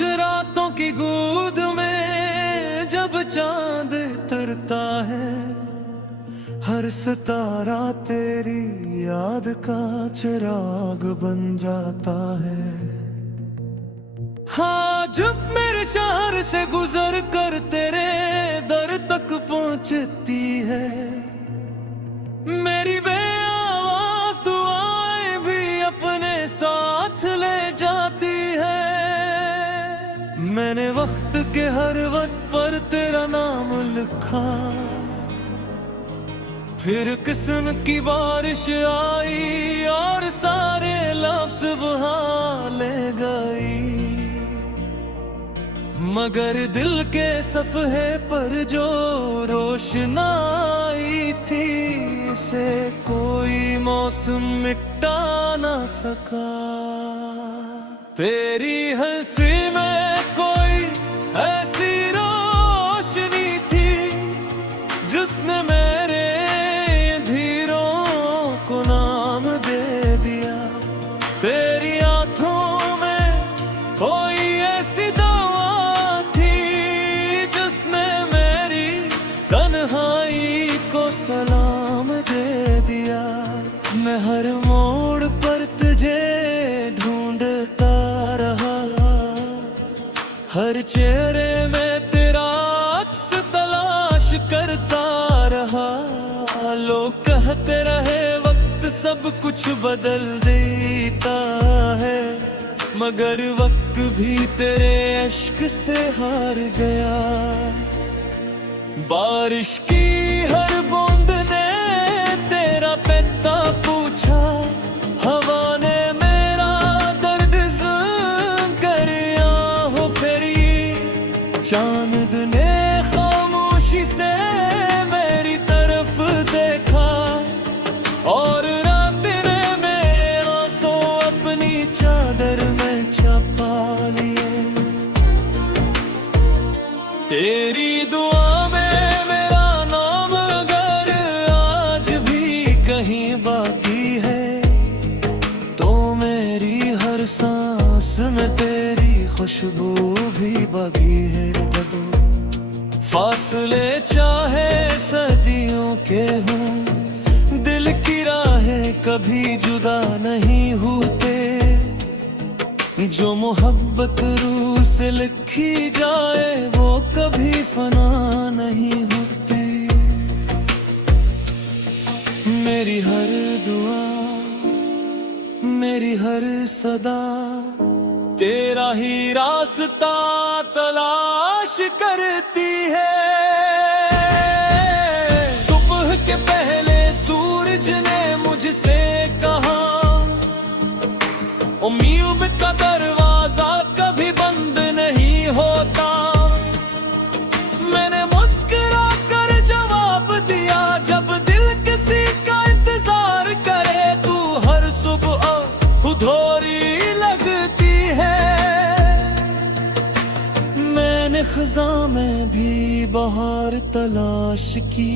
रातों की गूद में जब चांद तरता है, हर सितारा तेरी याद का चिराग बन जाता है। हाँ, जब मेरे शहर से गुजर कर तेरे दर तक पहुंचती है, मेरी बेआवाज दुआएं भी अपने साथ ले जाती है। मैंने वक्त के हर वक्त पर तेरा नाम लिखा, फिर किस्म की बारिश आई और सारे लफ्ज बहा ले गई। मगर दिल के सफ़हे पर जो रोशनाई थी, इसे कोई मौसम मिटा ना सका। तेरी हंसी में कोई ऐसी रोशनी थी जिसने मेरे धीरों को नाम दे दिया। तेरी आंखों में कोई ऐसी दवा थी जिसने मेरी तन्हाई को सलाम दे दिया। मैं हर मोड़ पर तुझे ढूंढता रहा, हर चेहरे में तेरा अक्स तलाश करता रहा। लोग कहते रहे वक्त सब कुछ बदल देता है, मगर वक्त भी तेरे इश्क से हार गया। बारिश की हर बूंद ने तेरा पता पूछा, हवा ने मेरा दर्द सुन कर आहों फेरी। चांद ने खामोशी से मेरी तरफ देखा, और रात ने मेरे आंसू अपनी चादर में छुपा लिए। तेरी दुआ में मेरा नाम अगर आज भी कहीं बाकी है, तो मेरी हर सांस में तेरी खुशबू भी बाकी है। फासले चाहे सदियों के हों, दिल की राहें कभी जुदा नहीं होते। जो मोहब्बत रूह से लिखी जाए वो कभी फना नहीं होती। मेरी हर दुआ, मेरी हर सदा तेरा ही रास्ता तलाश करती है। सुबह के पहले सूरज ने मुझसे कहा, उम्मीद का दरवाजा कभी बंद नहीं होता। मैंने मुस्कुरा कर जवाब दिया, जब दिल किसी का इंतजार करे, तू हर सुबह उधोरी लगती है। मैंने खज़ां में भी बहार तलाश की,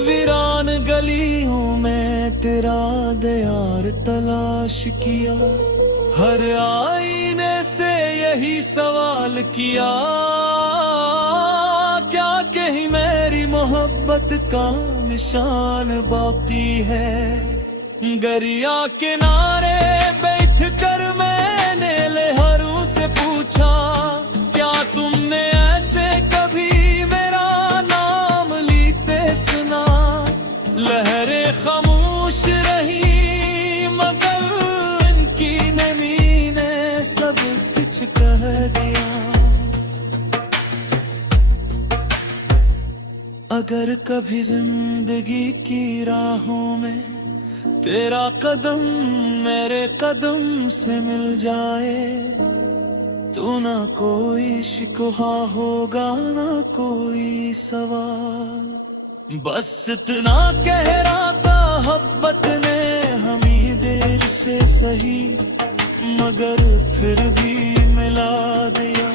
वीरान गलियों में तेरा दयार तलाश किया। हर आईने से यही सवाल किया, क्या कहीं मेरी मोहब्बत का निशान बाकी है। गरिया किनारे बैठ कर मैंने लहरों से पूछा, क्या तुमने ऐसे कभी मेरा नाम लीते सुना। लहरें खामोश रही, मगर इनकी नमी ने सब कुछ कह दिया। अगर कभी जिंदगी की राहों में तेरा कदम मेरे कदम से मिल जाए, तो ना कोई शिकवा होगा ना कोई सवाल। बस इतना कह रहा था मोहब्बत ने हमें देर से सही, मगर फिर भी मिला दिया।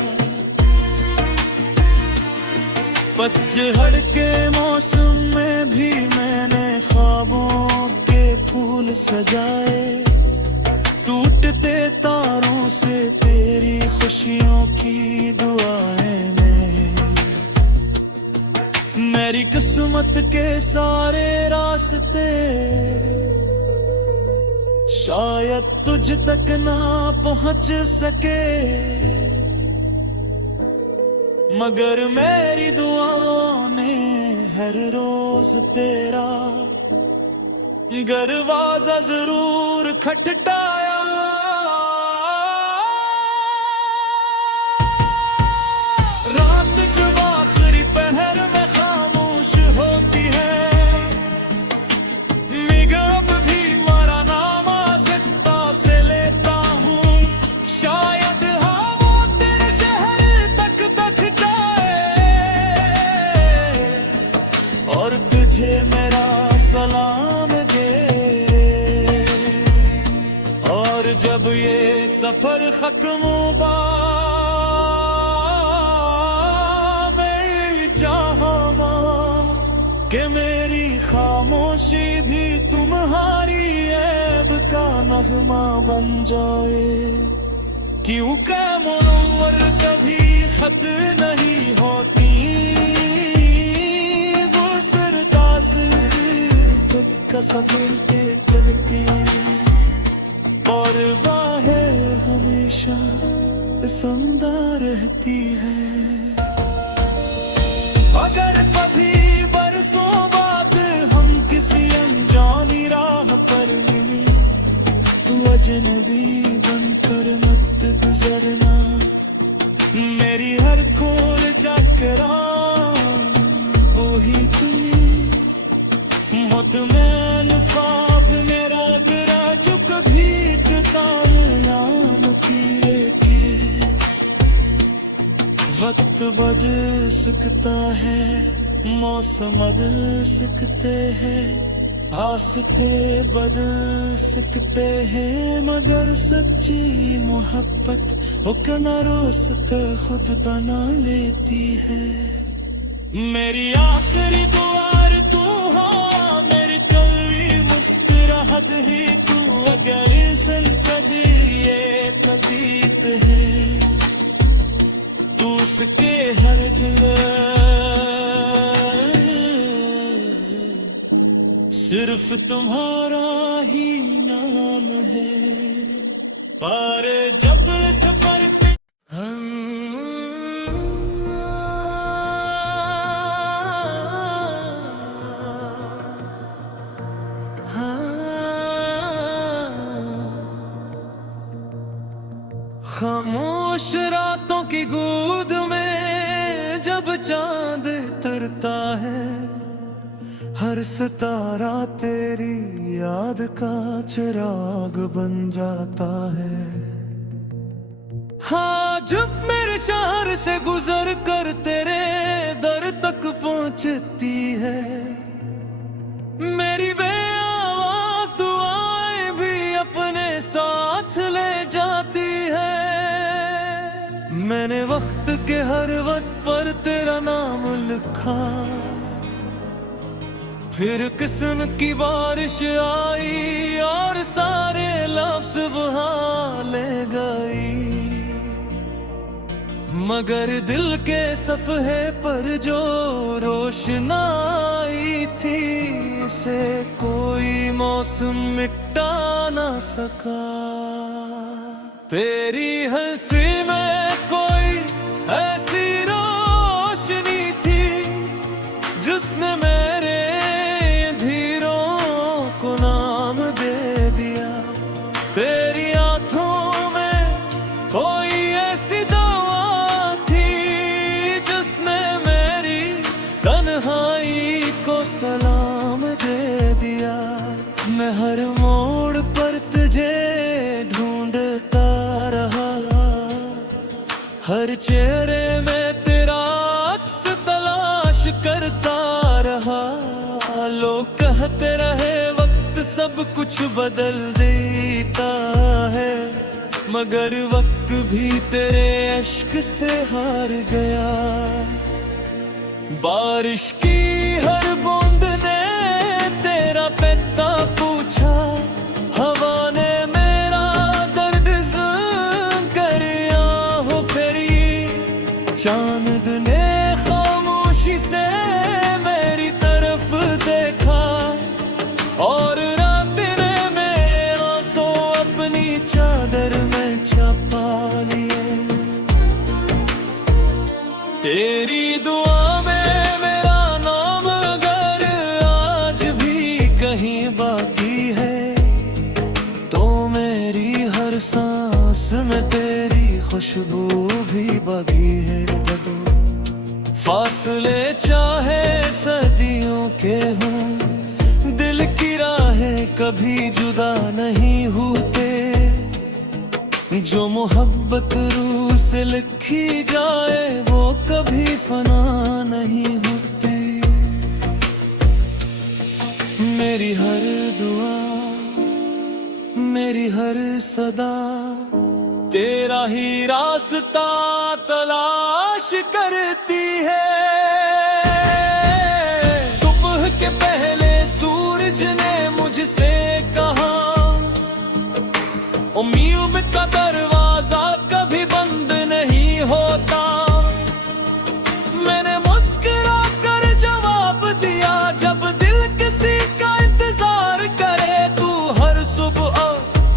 पतझड़ के मौसम में भी मैंने ख्वाबों के फूल सजाए, टूटते तारों से तेरी किस्मत के सारे रास्ते शायद तुझ तक ना पहुंच सके, मगर मेरी दुआओं ने हर रोज तेरा दरवाजा जरूर खटखटाया। रात जब आखिरी पहर में खामोश होती है, निगम भी मेरा नाम आज़िता से लेता हूँ। शायद हाँ वो तेरे शहर तक पहुँच जाए और तुझे मेरा सलाम दे। और जब ये सफर खत्म हुआ कि मेरी खामोशी भी तुम्हारी ऐब का नगमा बन जाए। क्योंकि मुनव्वर कभी खत नहीं होती, वो सरदास खुद का सफर के चलती, और वाह हमेशा जिंदा रहती है। अगर कभी बरसों बाद हम किसी अनजानी राह पर मिले, तू अजनबी बनकर मत गुजरना। मेरी हर खोल जाकर वही तूने मुतमैन ख्वाब मेरा गिरा जो कभी नाम किए के। वक्त बदल सकता है, मौसम बदल सकते हैं, आस्ते बदल सकते हैं, मगर सच्ची मोहब्बत हो रोस्त खुद बना लेती है। मेरी आखिरी दुआर तू हो, मेरी कभी मुस्कुराहट ही तू, अगर कभी ये प्रतीत है तू उसके हर सिर्फ तुम्हारा ही नाम है। पर जब सफर पे खामोश रातों की गोद में जब चांद तरता है, हर सितारा तेरी याद का चिराग बन जाता है। हाँ जब मेरे शहर से गुजर कर तेरे दर तक पहुंचती है, मेरी बेआवाज दुआएं भी अपने साथ ले जाती है। मैंने वक्त के हर वक्त पर तेरा नाम लिखा, फिर किस्म की बारिश आई और सारे लफ्ज बहा ले गई, मगर दिल के सफ़हे पर जो रोशनाई थी, इसे कोई मौसम मिटा ना सका। तेरी हंसी में कोई ऐसी रोशनी थी जिसने मेरे धीरों को नाम दे दिया। तेरी आंखों में कोई ऐसी दवा थी जिसने मेरी तन्हाई को सलाम दे दिया। मैं हर मोड़ पर तुझे ढूंढता रहा, हर चेहरे में तेरा अक्स तलाश करता रहा। लोग कहते रहे वक्त सब कुछ बदल देता है, मगर वक्त भी तेरे इश्क से हार गया। बारिश की हर बूंद ने तेरा पता पूछा, हवा ने मेरा दर्द सुन कर आहों फेरी, चांद ने खामोशी से मेरी खुशबू भी बगी है कदू। फासले चाहे सदियों के हों, दिल की राहें कभी जुदा नहीं होते। जो मोहब्बत रूह से लिखी जाए वो कभी फना नहीं होती। मेरी हर दुआ, मेरी हर सदा तेरा ही रास्ता तलाश करती है। सुबह के पहले सूरज ने मुझसे कहा, उम्मीद का दरवाजा कभी बंद नहीं होता। मैंने मुस्कुरा कर जवाब दिया, जब दिल किसी का इंतजार करे तू हर सुबह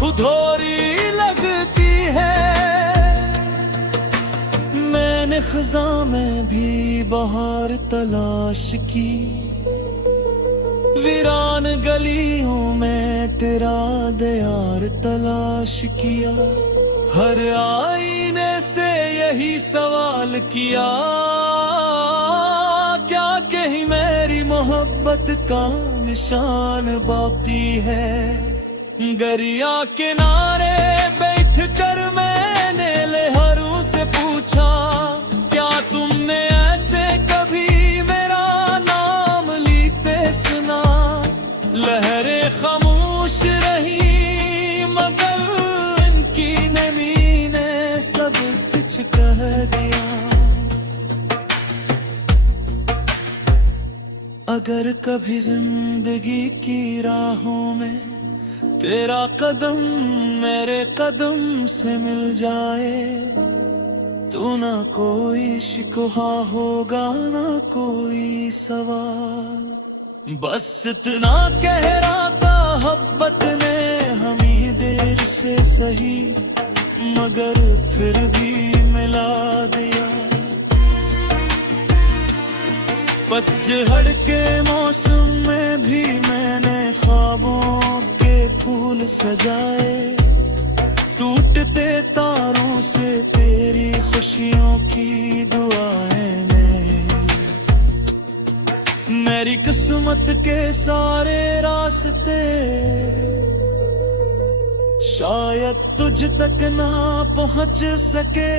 उधोरी लगती है। मैंने खज़ा में भी बहार तलाश की, वीरान गलियों में तेरा दयार तलाश किया। हर आईने से यही सवाल किया, क्या कहीं मेरी मोहब्बत का निशान बाकी है। गरिया किनारे बैठ कर मैंने लहरों से पूछा, क्या तुमने ऐसे कभी मेरा नाम लेते सुना। लहरें खामोश रही मगर इनकी नमी ने सब कुछ कह दिया। अगर कभी जिंदगी की राहों में तेरा कदम मेरे कदम से मिल जाए, तो ना कोई शिकवा होगा ना कोई सवाल। बस इतना कह रहा था मोहब्बत ने हमें देर से सही मगर फिर भी मिला दिया। पतझड़ के मौसम में भी मैंने ख्वाबों के फूल सजाए, टूटते तारों से तेरी खुशियों की दुआएं में। मेरी किस्मत के सारे रास्ते शायद तुझ तक ना पहुंच सके,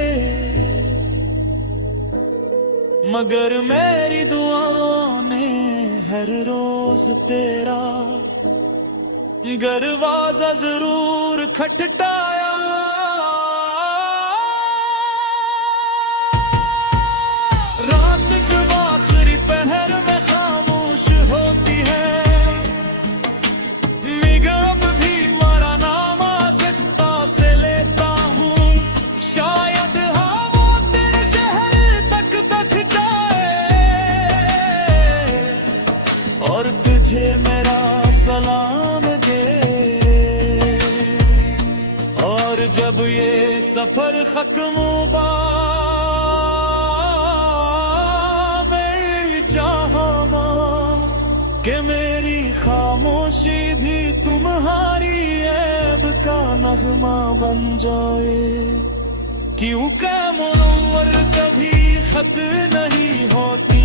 मगर मेरी दुआओं ने हर रोज तेरा दरवाजा जरूर खटखटाया। रात जब आखिरी पहर में खामोश होती है, निगम भी मरा नाम आज़िता से लेता हूँ। शायद हाँ वो तेरे शहर तक पहुँचाए और तुझे मेरा सलाम दे। और जब ये सफर खत्म हुआ मेरी जहां के मेरी खामोशी भी तुम्हारी ऐब का नगमा बन जाए। क्यों क्या मुनव्वर कभी खत नहीं होती,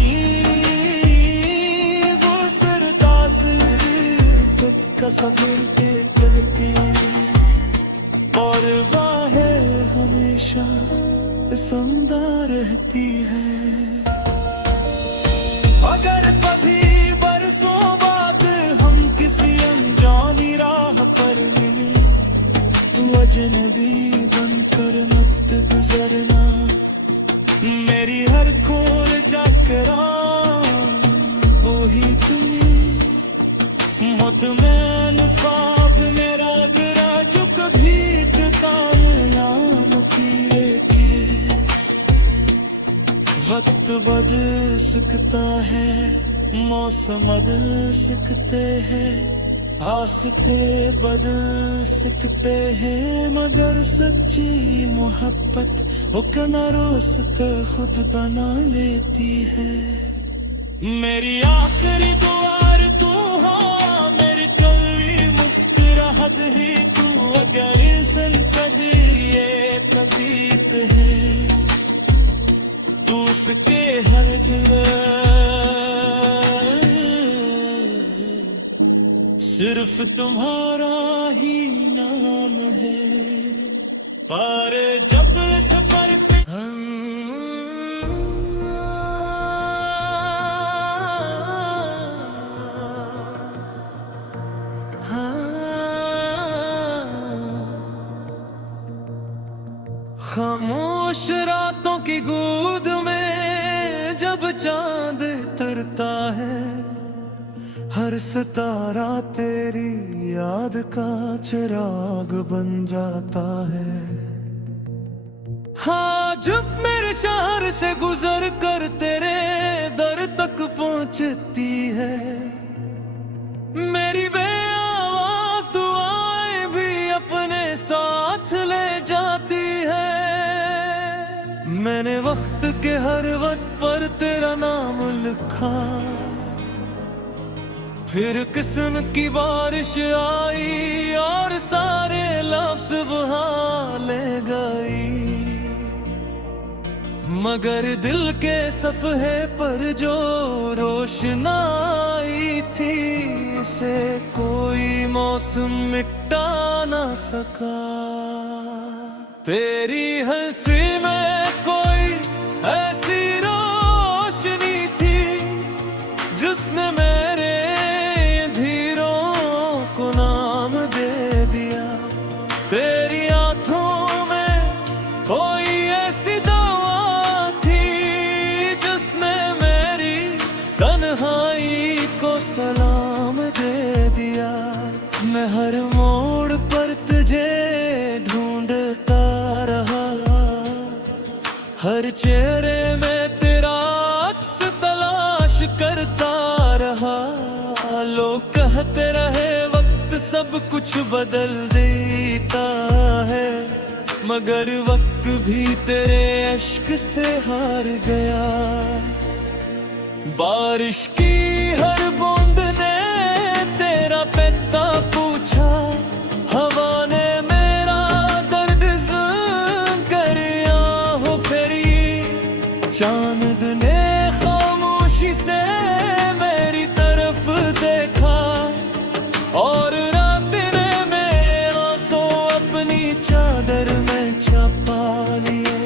वो सरदास खुद का सफर के करती और वाह हमेशा समदा रहती है। अगर कभी बरसों बाद हम किसी अनजानी राह पर मिले, तू अजनबी बनकर मत गुजरना। मेरी हर खोर जाकर वही तुम्हें मुतमैन ख्वाब मेरा गिरा जो कभी तायाम किए के। वक्त बदल सकता है, मौसम बदल सकते हैं, आस्ते बदल सकते हैं, मगर सच्ची मोहब्बत वो किनारों कर खुद बना लेती है। मेरी आखिरी दुआर तू हो, मेरी कभी मुस्कुराहट ही तू। अगर सन कदी ये सदी पे है तू उसके हर जगह, सिर्फ तुम्हारा ही नाम है। पर जब सफर पे खामोश रातों की गोद में जब चांद तरता है, हर सितारा तेरी याद का चिराग बन जाता है। हाँ, जब मेरे शहर से गुजर कर तेरे दर तक पहुंचती है, मेरी बेआवाज दुआएं भी अपने साथ ले जाती है। मैंने वक्त के हर वक्त पर तेरा नाम लिखा, फिर किस्म की बारिश आई और सारे लफ्ज बहा ले गई। मगर दिल के सफ़हे पर जो रोशनाई थी, इसे कोई मौसम मिटा ना सका। तेरी हंसी में कोई ऐसी रोशनी थी जिसने मेरे धीरों को नाम दे दिया। तेरी आंखों में कोई ऐसी दवा थी जिसने मेरी तन्हाई को सलाम दे दिया। मैं हर मोड़ पर तुझे ढूंढता रहा, हर चेहरे में तेरा अक्स तलाश करता रहा। लोग कहते रहे वक्त सब कुछ बदल देता है, मगर वक्त भी तेरे इश्क से हार गया। बारिश की हर बूंद ने तेरा पता पूछा, हवा ने मेरा दर्द सुन कर आहों फेरी। चांद ने खामोशी से मेरी तरफ देखा, और रात ने मेरे आंसू अपनी चादर में छुपा लिए।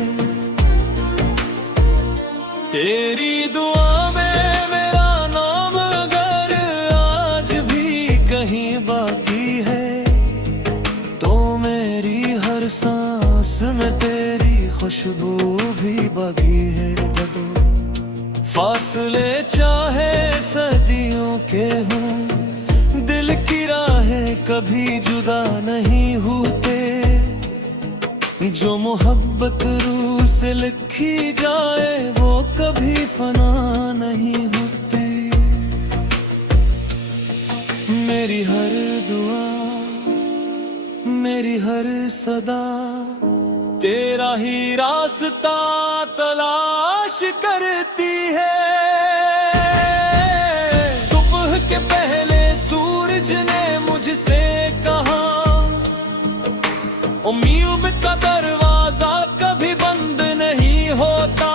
तेरी दुआ में मेरा नाम अगर आज भी कहीं बाकी है, तो मेरी हर सांस में तेरी खुशबू भी बाकी है। फासले चाहे सदियों के हों, दिल की राहें कभी जुदा नहीं होते। जो मोहब्बत रूह से लिखी जाए वो कभी फना नहीं होती। मेरी हर दुआ, मेरी हर सदा तेरा ही रास्ता तलाश करती है। सुबह के पहले सूरज ने मुझसे कहा, उम्मीद का दरवाजा कभी बंद नहीं होता।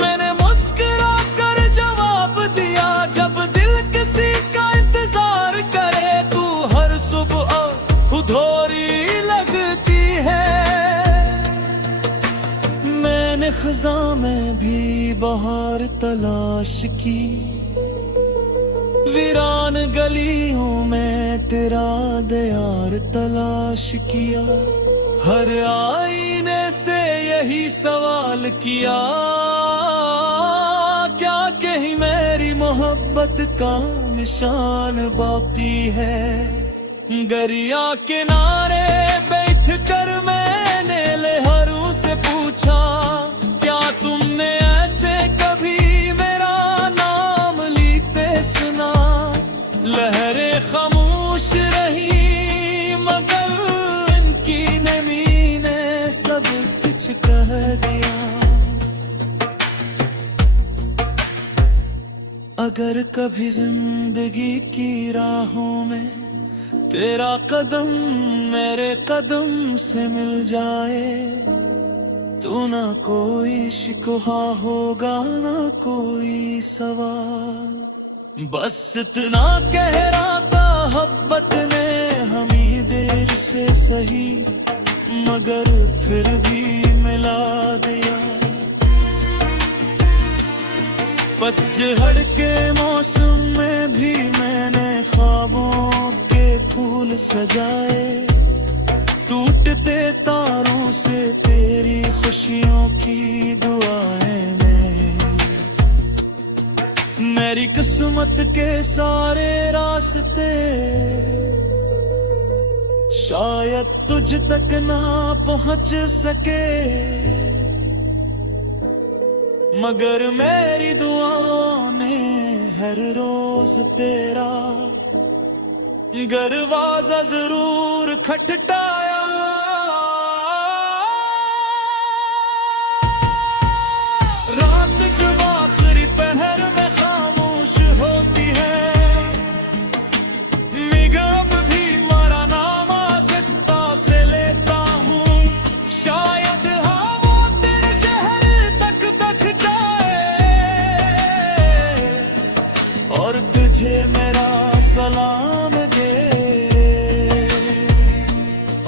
मैंने मुस्कुरा कर जवाब दिया, जब दिल किसी का इंतजार करे तू हर सुबह हुधोरी लगती है। मैंने खज़ां में भी बहार तलाश की, वीरान गलियों में तेरा दयार तलाश किया। हर आईने से यही सवाल किया, क्या कहीं मेरी मोहब्बत का निशान बाकी है। दरिया किनारे बैठ कर मैंने लहरों से पूछा, क्या तुमने ऐसे कभी मेरा नाम लीते सुना। लहरें खामोश रही, मगर इनकी नमी ने सब कुछ कह दिया। अगर कभी जिंदगी की राहों में तेरा कदम मेरे कदम से मिल जाए तो ना कोई शिकवा होगा ना कोई सवाल। बस इतना कह रहा था मोहब्बत ने हमें देर से सही मगर फिर भी मिला दिया। पतझड़ के मौसम में भी मैंने ख्वाबों के फूल सजाए, टूटते तारों से तेरी खुशियों की दुआएं में। मेरी किस्मत के सारे रास्ते शायद तुझ तक ना पहुंच सके, मगर मेरी दुआओं ने हर रोज तेरा दरवाजा जरूर खटखटाया। रात जब आखिरी पहर में खामोश होती है, निगम भी मरा नाम आसक्ता से लेता हूँ। शायद हाँ वो तेरे शहर तक पहुँच जाए और तुझे मेरा सलाम दे।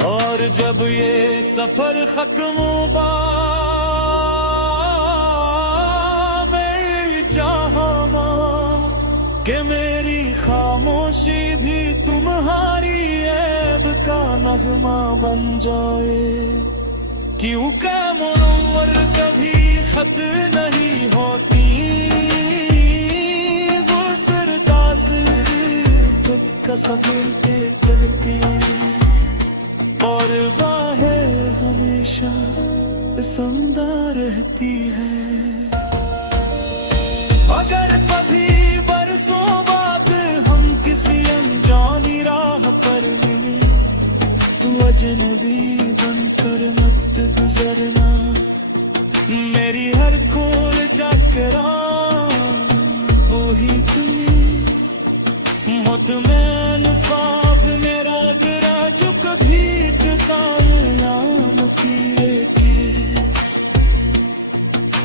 और जब ये सफर खत्म हुआ मेरी जहां के मेरी खामोशी भी तुम्हारी ऐब का नगमा बन जाए। क्यों का मुनव्वर कभी खत नहीं होती, वो सरदासर खुद का सफर ते करती और वाह हमेशा पसंद रहती है। अगर कभी बरसों बाद हम किसी अनजानी राह पर मिले तो अजनबी बनकर मत गुजरना। मेरी हर खोल जाकर वो ही तुम्हें मुतमैन ख्वाब मेरा गिरा जो कभी जुतायाम किए के।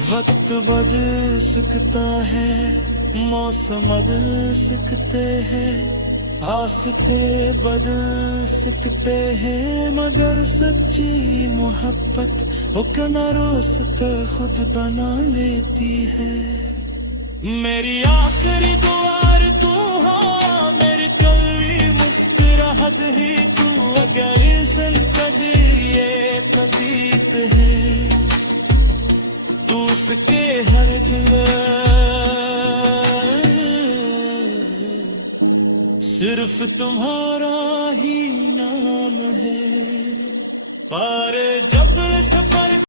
वक्त बदल सकता है, मौसम बदल सकते हैं, रास्ते बदल सकते हैं, मगर सच्ची मोहब्बत वो किनारों खुद बना लेती है। मेरी आखिरी दुआर तू हो, मेरी कली मुस्कुराहट ही तू। अगर संकट ये प्रतीत है तू उसके हर सिर्फ तुम्हारा ही नाम है। पर जब